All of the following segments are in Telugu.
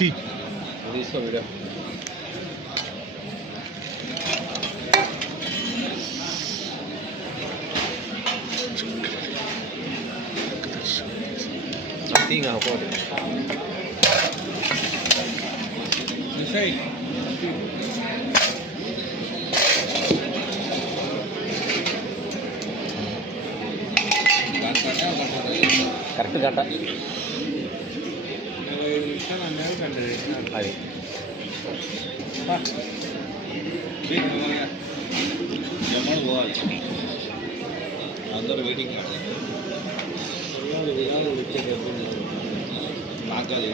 తీసుకో వీడియో. తీగా ఒకటి కరెక్ట్ గంట అది పోవాలి. అందరూ వెయిటింగ్ నాకు కాదు.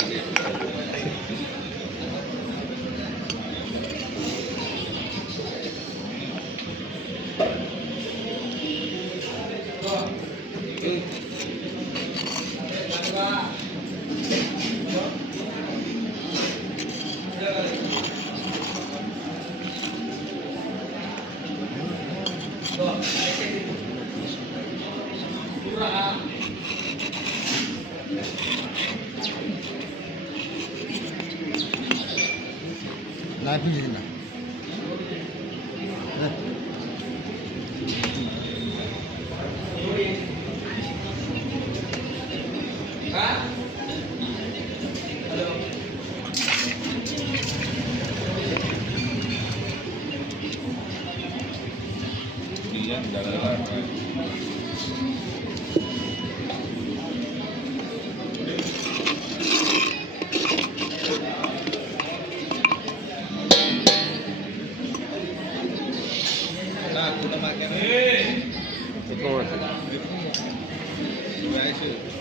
लाइफ में जीना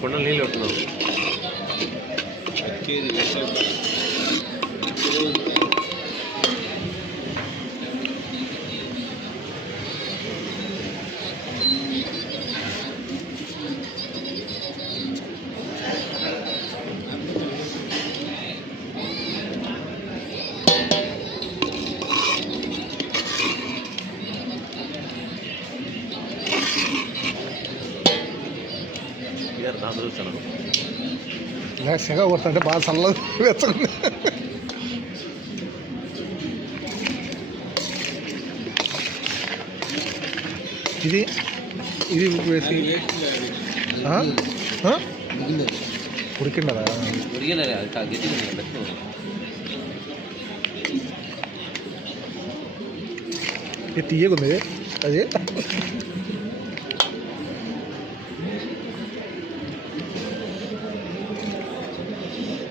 కొండలు నీళ్ళు వస్తున్నావు. చూస్తాను సెగ కొడుతుంటే బాగా చల్లగా వెచ్చకుండా. ఇది ఇది ఉడికిండదా? ఉడికినరే అది గట్టిగా ఇది తీయకుంది అది.